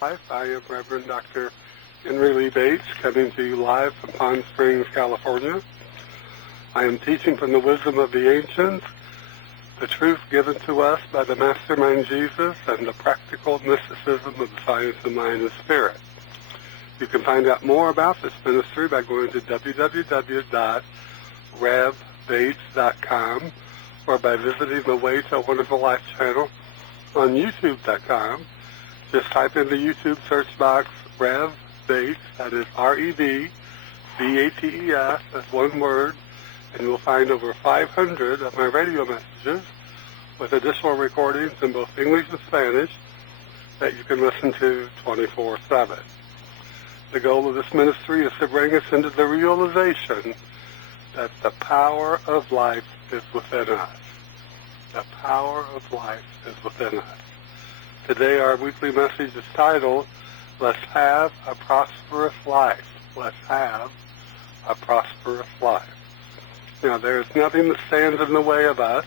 Life. I am Reverend Dr. Henry Lee Bates, coming to you live from Palm Springs, California. I am teaching from the wisdom of the ancients, the truth given to us by the Mastermind Jesus, and the practical mysticism of the science of mind and spirit. You can find out more about this ministry by going to www.revbates.com or by visiting the Way to a Wonderful Life channel on youtube.com. Just type in the YouTube search box Rev Bates, that is R-E-V-B-A-T-E-S, as one word, and you will find over 500 of my radio messages with additional recordings in both English and Spanish that you can listen to 24/7. The goal of this ministry is to bring us into the realization that the power of life is within us. The power of life is within us. Today our weekly message is titled, Let's Have a Prosperous Life. Let's have a prosperous life. Now, there is nothing that stands in the way of us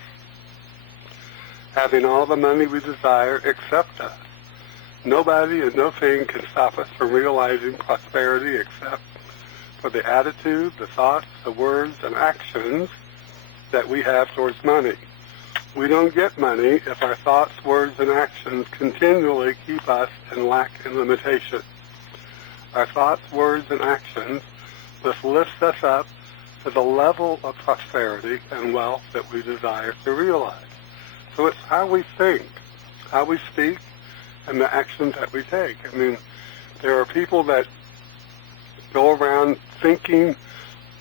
having all the money we desire except us. Nobody and no thing can stop us from realizing prosperity except for the attitude, the thoughts, the words, and actions that we have towards money. We don't get money if our thoughts, words, and actions continually keep us in lack and limitation. Our thoughts, words, and actions must lift us up to the level of prosperity and wealth that we desire to realize. So it's how we think, how we speak, and the actions that we take. I mean, there are people that go around thinking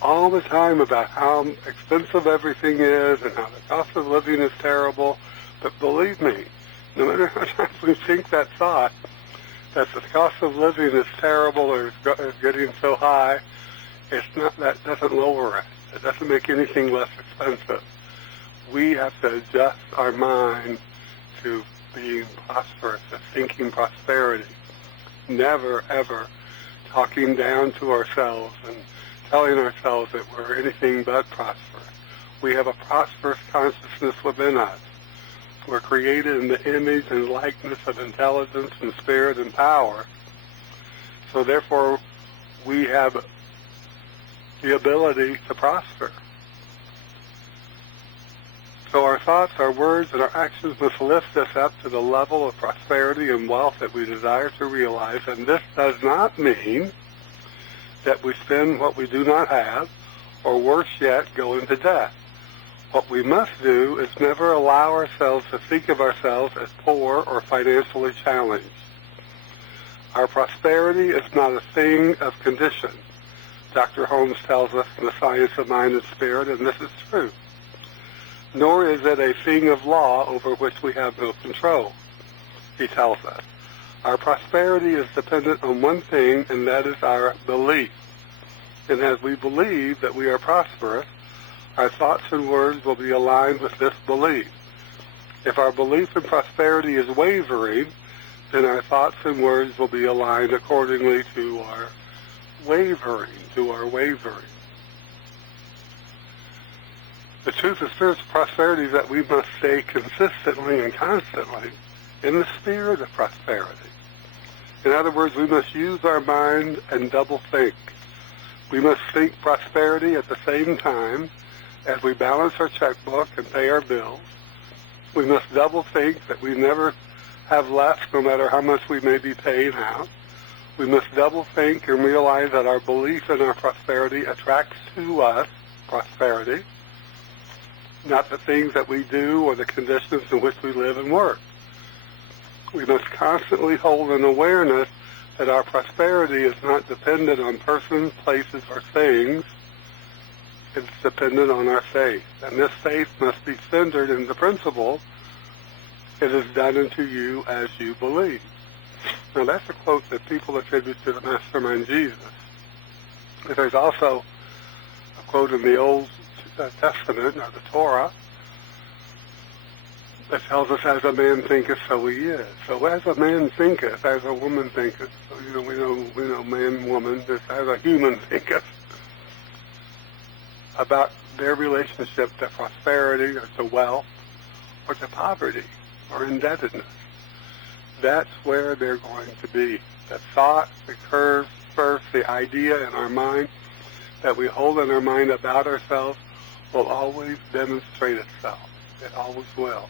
all the time about how expensive everything is and how the cost of living is terrible. But believe me, no matter how times we think that thought, that the cost of living is terrible or is getting so high, it's not, that doesn't lower it. It doesn't make anything less expensive. We have to adjust our mind to being prosperous, to thinking prosperity. Never, ever talking down to ourselves and telling ourselves that we're anything but prosperous. We have a prosperous consciousness within us. We're created in the image and likeness of intelligence and spirit and power. So therefore, we have the ability to prosper. So our thoughts, our words, and our actions must lift us up to the level of prosperity and wealth that we desire to realize. And this does not mean that we spend what we do not have, or worse yet, go into debt. What we must do is never allow ourselves to think of ourselves as poor or financially challenged. Our prosperity is not a thing of condition. Dr. Holmes tells us in the science of mind and spirit, and this is true. Nor is it a thing of law over which we have no control. He tells us, our prosperity is dependent on one thing, and that is our belief. And as we believe that we are prosperous, our thoughts and words will be aligned with this belief. If our belief in prosperity is wavering, then our thoughts and words will be aligned accordingly to our wavering, The truth of spiritual prosperity is that we must stay consistently and constantly in the spirit of prosperity. In other words, we must use our mind and double think. We must think prosperity at the same time as we balance our checkbook and pay our bills. We must double think that we never have less no matter how much we may be paying out. We must double think and realize that our belief in our prosperity attracts to us prosperity, not the things that we do or the conditions in which we live and work. We must constantly hold an awareness that our prosperity is not dependent on persons, places, or things. It's dependent on our faith. And this faith must be centered in the principle, it is done unto you as you believe. Now that's a quote that people attribute to the Mastermind Jesus. But there's also a quote in the Old Testament, or the Torah, that tells us, as a man thinketh, so he is. So as a man thinketh, as a woman thinketh, so, we know man, woman, just as a human thinketh, about their relationship to prosperity or to wealth or to poverty or indebtedness. that's where they're going to be. The thought occurs first, the idea in our mind that we hold in our mind about ourselves will always demonstrate itself. It always will.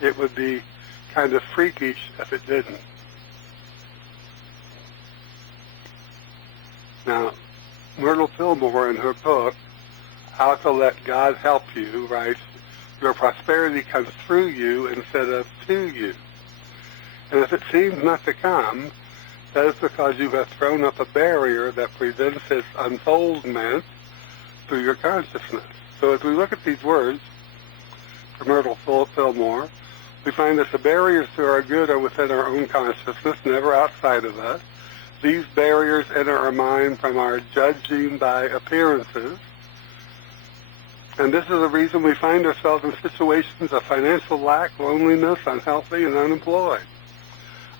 It would be kind of freakish if it didn't. Now, Myrtle Fillmore in her book, How to Let God Help You, writes, your prosperity comes through you instead of to you. And if it seems not to come, that is because you have thrown up a barrier that prevents its unfoldment through your consciousness. So as we look at these words from Myrtle Fillmore, we find that the barriers to our good are within our own consciousness, never outside of us. These barriers enter our mind from our judging by appearances. And this is the reason we find ourselves in situations of financial lack, loneliness, unhealthy, and unemployed.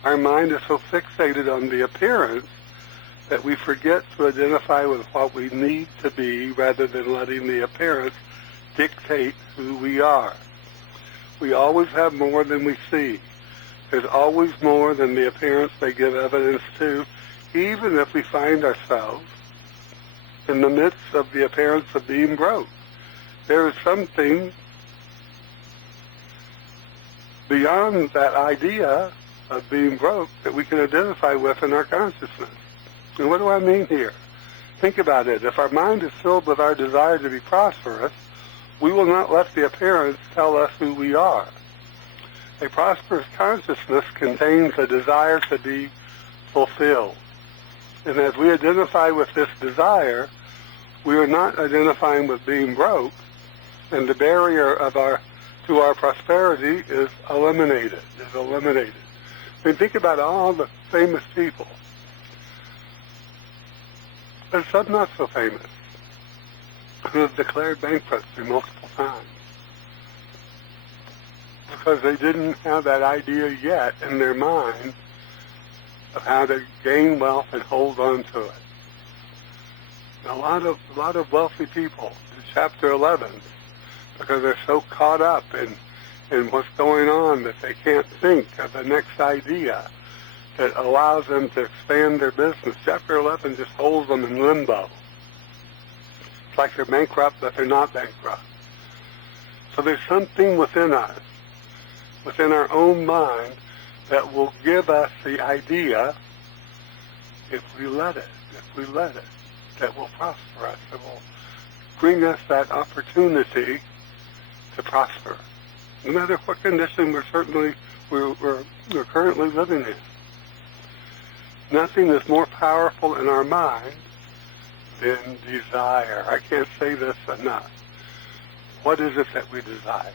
Our mind is so fixated on the appearance that we forget to identify with what we need to be rather than letting the appearance dictate who we are. We always have more than we see. There's always more than the appearance they give evidence to, even if we find ourselves in the midst of the appearance of being broke. There is something beyond that idea of being broke that we can identify with in our consciousness. And what do I mean here? Think about it. If our mind is filled with our desire to be prosperous, we will not let the appearance tell us who we are. A prosperous consciousness contains a desire to be fulfilled. And as we identify with this desire, we are not identifying with being broke, and the barrier to our prosperity is eliminated. I mean, think about all the famous people. There's some not so famous who have declared bankruptcy multiple times because they didn't have that idea yet in their mind of how to gain wealth and hold on to it. A lot of wealthy people in Chapter 11, because they're so caught up in what's going on that they can't think of the next idea that allows them to expand their business. Chapter 11 just holds them in limbo. It's like they're bankrupt, but they're not bankrupt. So there's something within us, within our own mind, that will give us the idea, if we let it, that will prosper us, that will bring us that opportunity to prosper, no matter what condition we're currently living in. Nothing is more powerful in our mind than desire. I can't say this enough. What is it that we desire?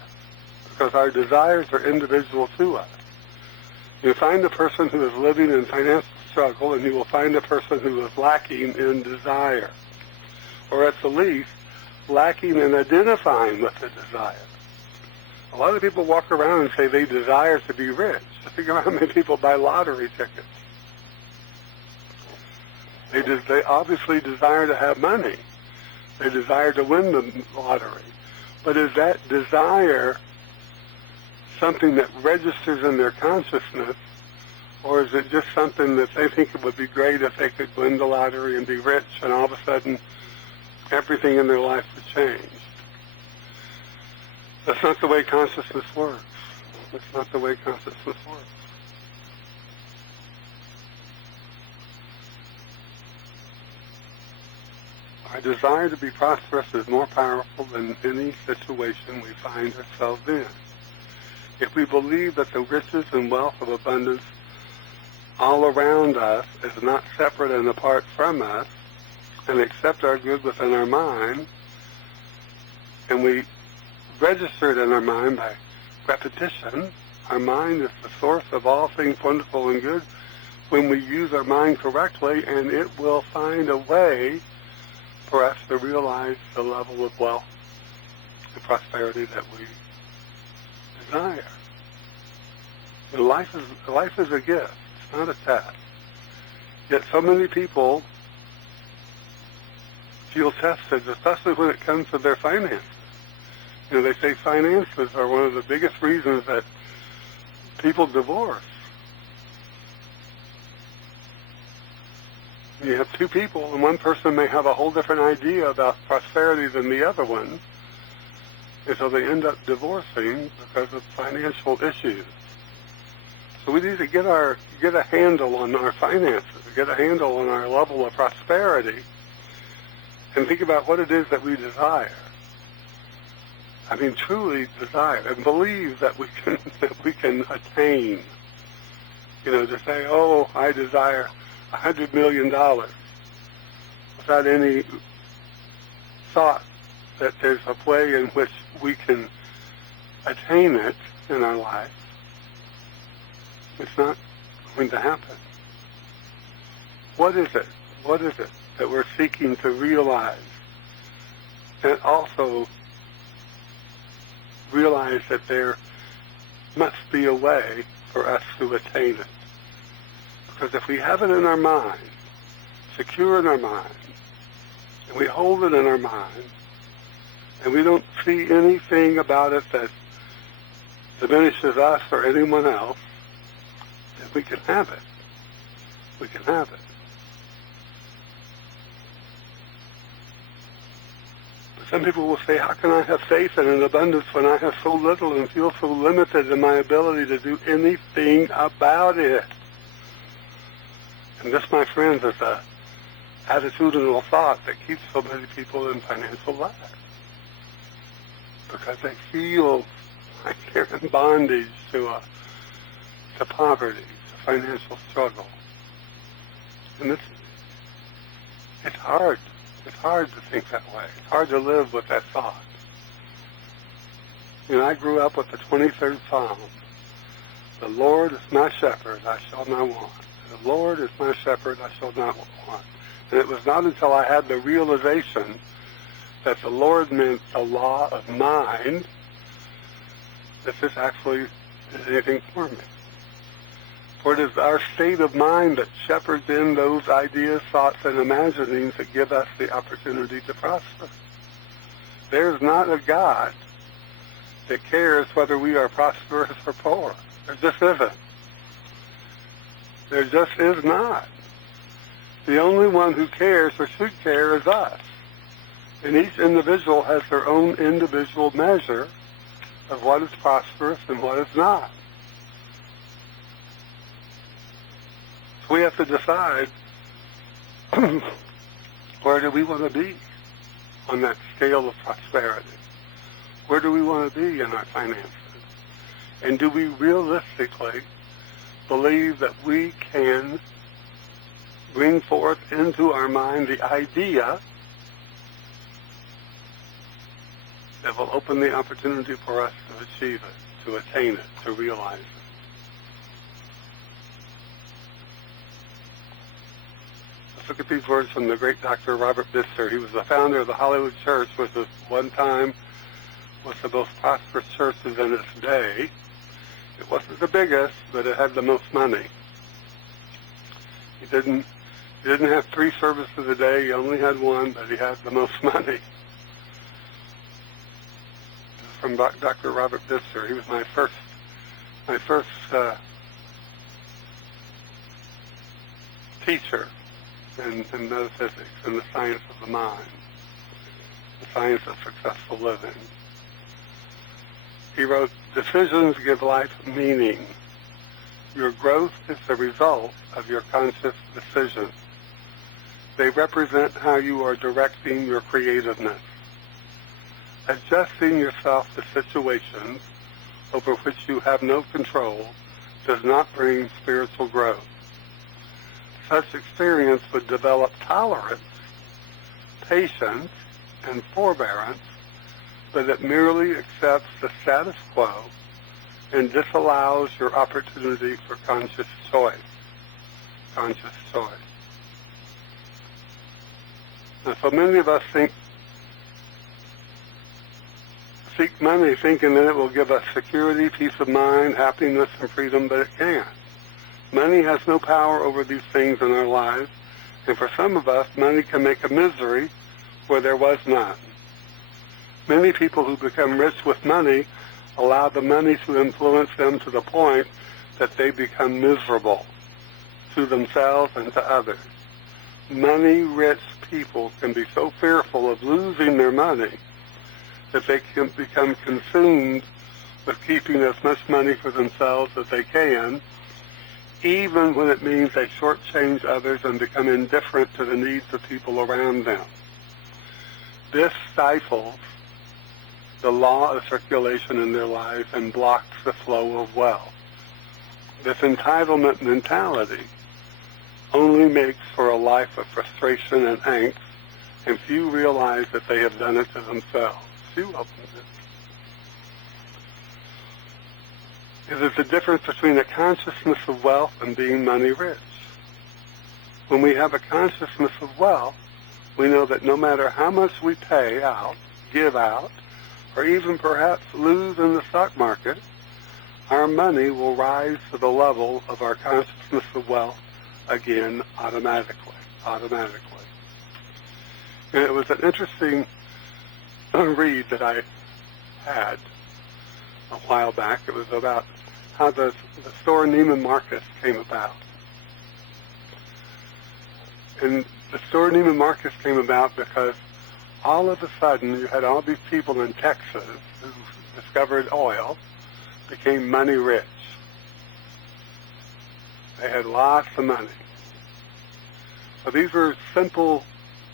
Because our desires are individual to us. You find a person who is living in financial struggle, and you will find a person who is lacking in desire, or at the least, lacking in identifying with the desire. A lot of people walk around and say they desire to be rich. Think about how many people buy lottery tickets. They obviously desire to have money. They desire to win the lottery. But is that desire something that registers in their consciousness, or is it just something that they think it would be great if they could win the lottery and be rich, and all of a sudden everything in their life would change? That's not the way consciousness works. That's not the way consciousness works. Our desire to be prosperous is more powerful than any situation we find ourselves in. If we believe that the riches and wealth of abundance all around us is not separate and apart from us, and accept our good within our mind, and we register it in our mind by repetition, our mind is the source of all things wonderful and good when we use our mind correctly, and it will find a way for us to realize the level of wealth and prosperity that we desire. And life is a gift. It's not a test. Yet so many people feel tested, especially when it comes to their finances. You know, they say finances are one of the biggest reasons that people divorce. You have two people, and one person may have a whole different idea about prosperity than the other one, and so they end up divorcing because of financial issues. So we need to get a handle on our finances, get a handle on our level of prosperity, and think about what it is that we desire. I mean, truly desire and believe that we can attain. You know, to say, oh, I desire $100 million without any thought that there's a way in which we can attain it in our life. It's not going to happen. What is it? What is it that we're seeking to realize? And also realize that there must be a way for us to attain it. Because if we have it in our mind, secure in our mind, and we hold it in our mind, and we don't see anything about it that diminishes us or anyone else, then we can have it. We can have it. But some people will say, how can I have faith and an abundance when I have so little and feel so limited in my ability to do anything about it? And this, my friends, is a attitudinal thought that keeps so many people in financial lack. Because they feel like they're in bondage to poverty, to financial struggle. And it's hard. It's hard to think that way. It's hard to live with that thought. You know, I grew up with the 23rd Psalm. The Lord is my shepherd, I shall not want. The Lord is my shepherd, I shall not want. And it was not until I had the realization that the Lord meant the law of mind that this actually is anything for me. For it is our state of mind that shepherds in those ideas, thoughts, and imaginings that give us the opportunity to prosper. There's not a God that cares whether we are prosperous or poor. There just isn't. There just is not. The only one who cares or should care is us. And each individual has their own individual measure of what is prosperous and what is not. So we have to decide where do we want to be on that scale of prosperity? Where do we want to be in our finances? And do we realistically believe that we can bring forth into our mind the idea that will open the opportunity for us to achieve it, to attain it, to realize it? Let's look at these words from the great Dr. Robert Bisser. He was the founder of the Hollywood Church, which was one time was the most prosperous churches in its day. It wasn't the biggest, but it had the most money. He didn't have 3 services a day. He only had one, but he had the most money. From Dr. Robert Bisser. He was my first teacher in metaphysics and the science of the mind, the science of successful living. He wrote, "Decisions give life meaning. Your growth is the result of your conscious decisions. They represent how you are directing your creativeness. Adjusting yourself to situations over which you have no control does not bring spiritual growth. Such experience would develop tolerance, patience, and forbearance, but it merely accepts the status quo and disallows your opportunity for conscious choice. Conscious choice." Now, so many of us seek money thinking that it will give us security, peace of mind, happiness, and freedom, but it can't. Money has no power over these things in our lives, and for some of us, money can make a misery where there was none. Many people who become rich with money allow the money to influence them to the point that they become miserable to themselves and to others. money-rich people can be so fearful of losing their money that they can become consumed with keeping as much money for themselves as they can, even when it means they shortchange others and become indifferent to the needs of people around them. This stifles the law of circulation in their lives and blocks the flow of wealth. This entitlement mentality only makes for a life of frustration and angst, and few realize that they have done it to themselves. Few of them do. It is the difference between a consciousness of wealth and being money rich. When we have a consciousness of wealth, we know that no matter how much we pay out, give out, or even perhaps lose in the stock market, our money will rise to the level of our consciousness of wealth again automatically. And it was an interesting read that I had a while back. It was about how the store Neiman Marcus came about. And the store Neiman Marcus came about because all of a sudden you had all these people in Texas who discovered oil, became money rich. They had lots of money. So these were simple,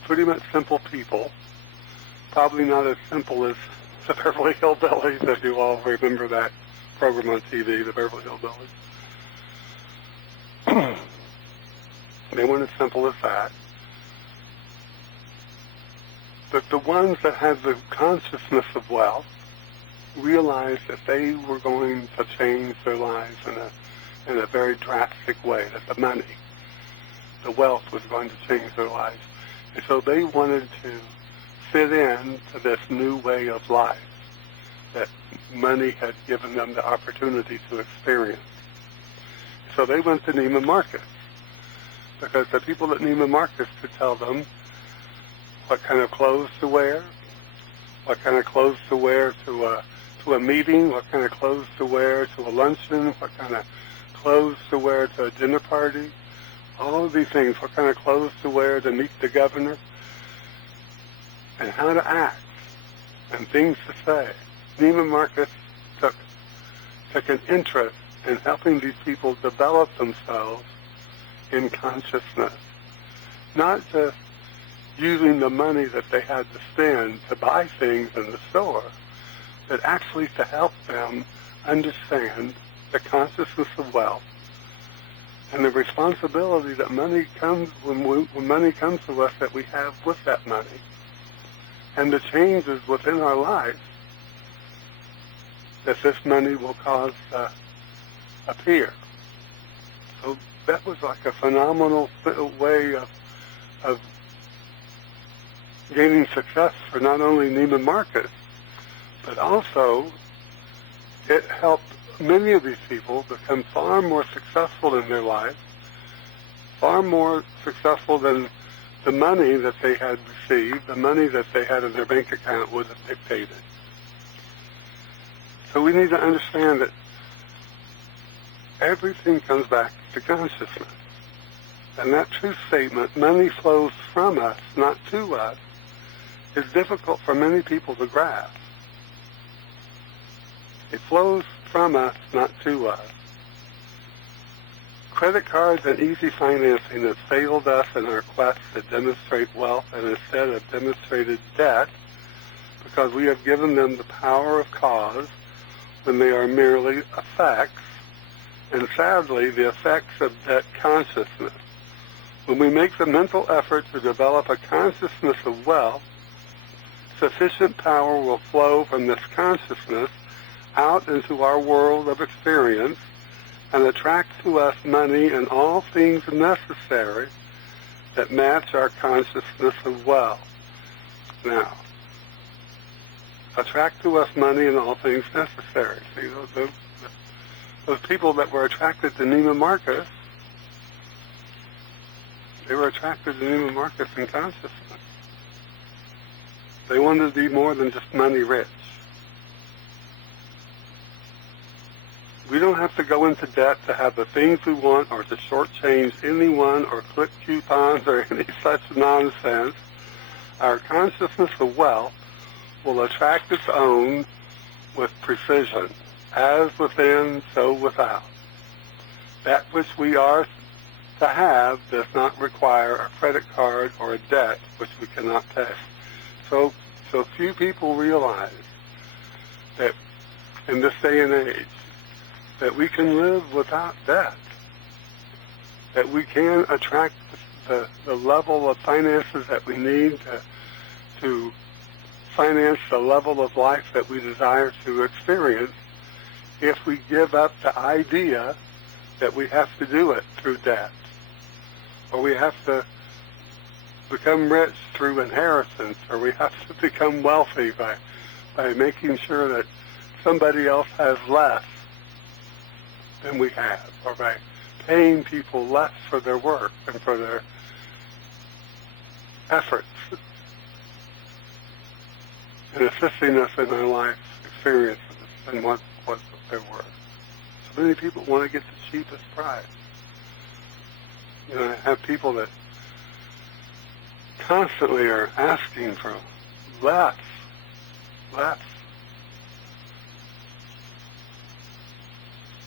pretty much simple people, probably not as simple as the Beverly Hillbillies, if you all remember that program on TV, the Beverly Hillbillies. They weren't as simple as that. But the ones that had the consciousness of wealth realized that they were going to change their lives in a very drastic way, that the money, the wealth was going to change their lives. And so they wanted to fit in to this new way of life that money had given them the opportunity to experience. So they went to Neiman Marcus because the people at Neiman Marcus could tell them what kind of clothes to wear, what kind of clothes to wear to a meeting, what kind of clothes to wear to a luncheon, what kind of clothes to wear to a dinner party, all of these things, what kind of clothes to wear to meet the governor, and how to act, and things to say. Neiman Marcus took an interest in helping these people develop themselves in consciousness, not just using the money that they had to spend to buy things in the store, but actually to help them understand the consciousness of wealth and the responsibility that money comes when money comes to us that we have with that money, and the changes within our life that this money will cause to appear. So that was like a phenomenal way of gaining success for not only Neiman Marcus, but also it helped many of these people become far more successful in their life, far more successful than the money that they had received, the money that they had in their bank account would have dictated. So we need to understand that everything comes back to consciousness. And that truth statement, money flows from us, not to us, is difficult for many people to grasp. It flows from us, not to us. Credit cards and easy financing have failed us in our quest to demonstrate wealth and instead have demonstrated debt because we have given them the power of cause when they are merely effects, and sadly, the effects of debt consciousness. When we make the mental effort to develop a consciousness of wealth, sufficient power will flow from this consciousness out into our world of experience and attract to us money and all things necessary that match our consciousness of wealth. Now, attract to us money and all things necessary. See, those people that were attracted to Neiman Marcus, they were attracted to Neiman Marcus in consciousness. They wanted to be more than just money rich. We don't have to go into debt to have the things we want or to shortchange anyone or clip coupons or any such nonsense. Our consciousness of wealth will attract its own with precision, as within, so without. That which we are to have does not require a credit card or a debt which we cannot pay. So few people realize that in this day and age, that we can live without debt, that we can attract the level of finances that we need to finance the level of life that we desire to experience if we give up the idea that we have to do it through debt, or we have to become rich through inheritance, or we have to become wealthy by making sure that somebody else has less than we have, or by paying people less for their work and for their efforts in assisting us in our life experiences and what they're worth. So many people want to get the cheapest price. You know, I have people that constantly are asking for less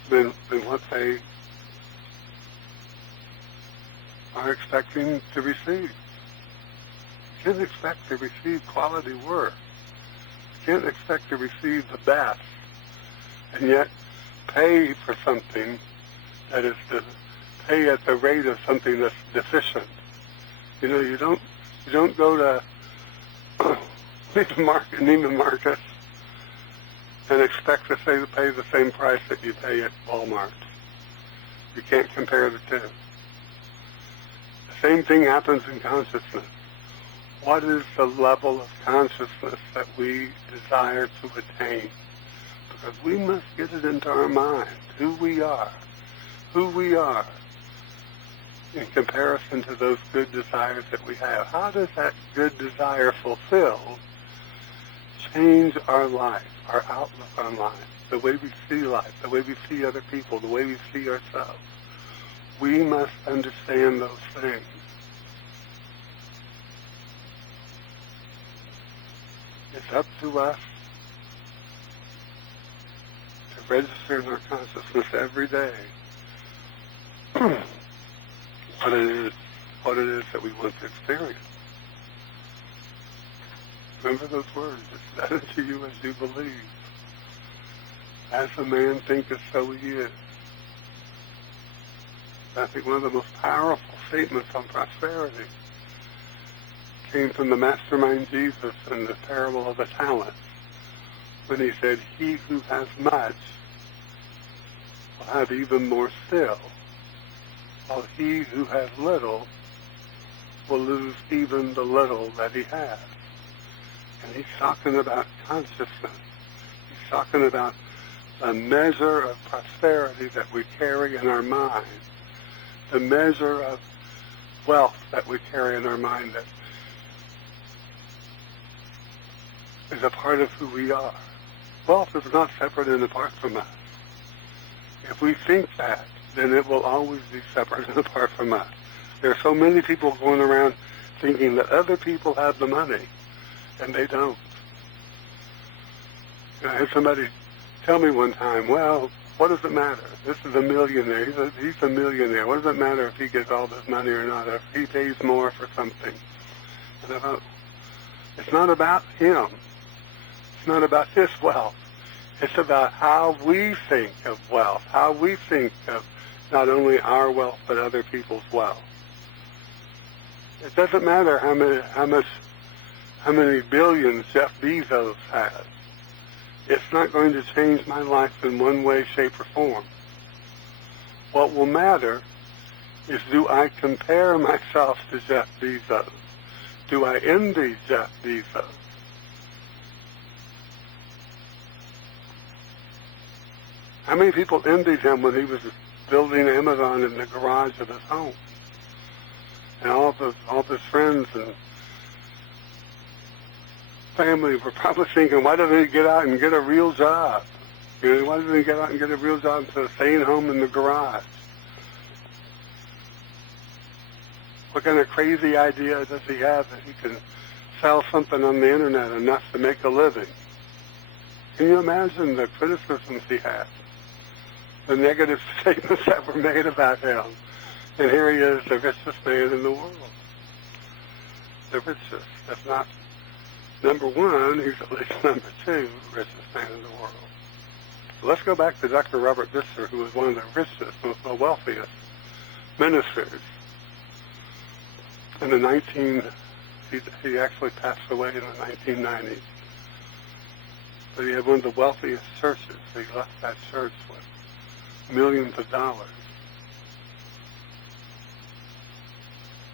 than what they are expecting to receive. You can't expect to receive quality work. You can't expect to receive the best and yet pay for something that is to pay at the rate of something that's deficient. You know, you don't go to Neiman Marcus and expect to pay the same price that you pay at Walmart. You can't compare the two. The same thing happens in consciousness. What is the level of consciousness that we desire to attain? Because we must get it into our mind, who we are in comparison to those good desires that we have. How does that good desire fulfilled change our life, our outlook on life, the way we see life, the way we see other people, the way we see ourselves? We must understand those things. It's up to us to register in our consciousness every day what it is that we want to experience. Remember those words, it's done to you as you believe. As a man thinketh, so he is. I think one of the most powerful statements on prosperity came from the mastermind Jesus in the parable of the talents, when he said, he who has much will have even more still, while he who has little will lose even the little that he has. And he's talking about consciousness. He's talking about the measure of prosperity that we carry in our mind, the measure of wealth that we carry in our mind that is a part of who we are. Wealth is not separate and apart from us. If we think that, then it will always be separate and apart from us. There are so many people going around thinking that other people have the money, and they don't. I had somebody tell me one time, well, what does it matter? This is a millionaire. He's a millionaire. What does it matter if he gets all this money or not, if he pays more for something? And I thought, it's not about him. It's not about his wealth. It's about how we think of wealth, how we think of not only our wealth, but other people's wealth. It doesn't matter how many billions Jeff Bezos has. It's not going to change my life in one way, shape, or form. What will matter is, do I compare myself to Jeff Bezos? Do I envy Jeff Bezos? How many people envied him when he was building Amazon in the garage of his home? And all of his friends and family were probably thinking, why doesn't he get out and get a real job? He wanted to get out and get a real job instead of staying home in the garage. What kind of crazy idea does he have that he can sell something on the internet enough to make a living? Can you imagine the criticisms he had? The negative statements that were made about him. And here he is, the richest man in the world. The richest. If not number one, he's at least number two richest man in the world. So let's go back to Dr. Robert Visser, who was one of the richest, most wealthiest ministers in the he actually passed away in the 1990s. But he had one of the wealthiest churches. He left that church with millions of dollars.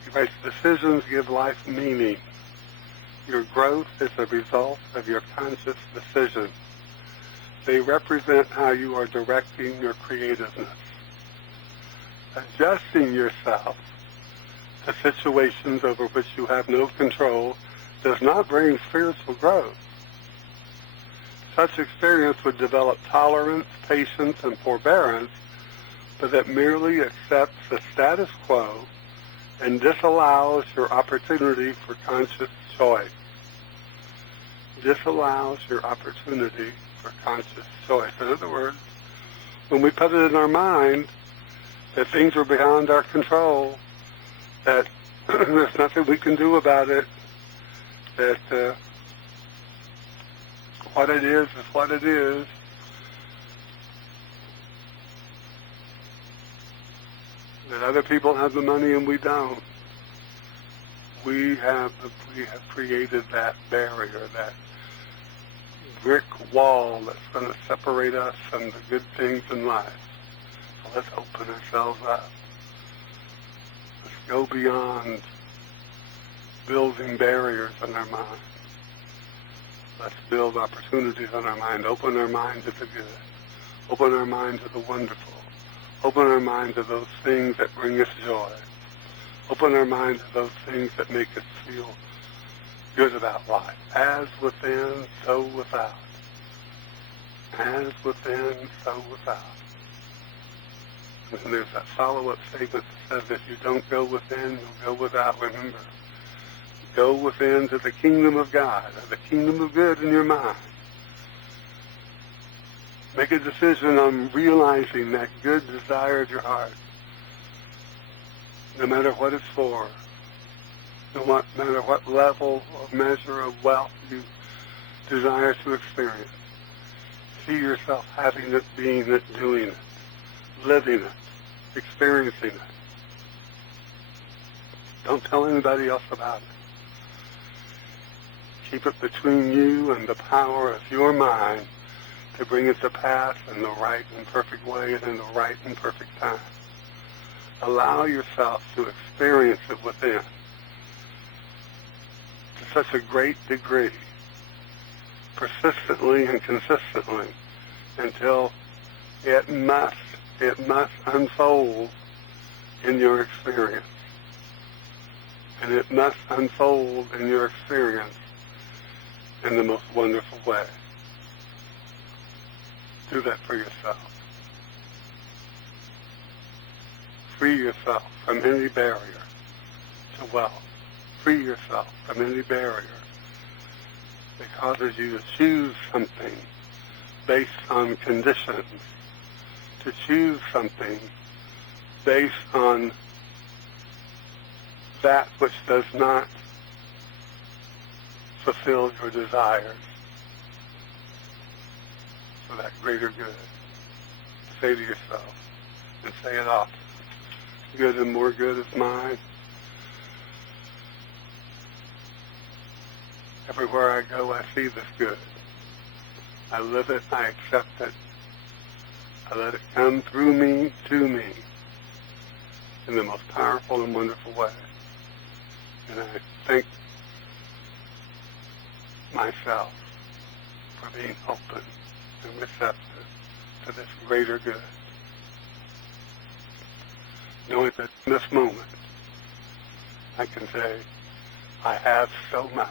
He writes, decisions give life meaning. Your growth is a result of your conscious decisions. They represent how you are directing your creativeness. Adjusting yourself to situations over which you have no control does not bring spiritual growth. Such experience would develop tolerance, patience, and forbearance, but that merely accepts the status quo and disallows your opportunity for conscious choice. Disallows your opportunity for conscious choice. In other words, when we put it in our mind that things are beyond our control, that there's nothing we can do about it, that what it is what it is, that other people have the money and we don't. We have created that barrier, that brick wall that's going to separate us from the good things in life. So let's open ourselves up. Let's go beyond building barriers in our mind. Let's build opportunities in our mind. Open our mind to the good. Open our mind to the wonderful. Open our mind to those things that bring us joy. Open our mind to those things that make us feel good about life. As within, so without. As within, so without. And there's that follow-up statement that says, if you don't go within, you'll go without. Remember, go within to the kingdom of God, or the kingdom of good in your mind. Make a decision on realizing that good desire of your heart, no matter what it's for, no matter what level or measure of wealth you desire to experience. See yourself having it, being it, doing it, living it, experiencing it. Don't tell anybody else about it. Keep it between you and the power of your mind to bring it to pass in the right and perfect way and in the right and perfect time. Allow yourself to experience it within to such a great degree, persistently and consistently, until it must unfold in your experience. And it must unfold in your experience in the most wonderful way. Do that for yourself. Free yourself from any barrier to wealth. Free yourself from any barrier that causes you to choose something based on conditions, to choose something based on that which does not fulfill your desires for that greater good. Say to yourself, and say it often, good and more good is mine. Everywhere I go, I see this good. I live it, I accept it. I let it come through me, to me, in the most powerful and wonderful way. And I thank myself for being open and receptive to this greater good. Knowing that in this moment, I can say, I have so much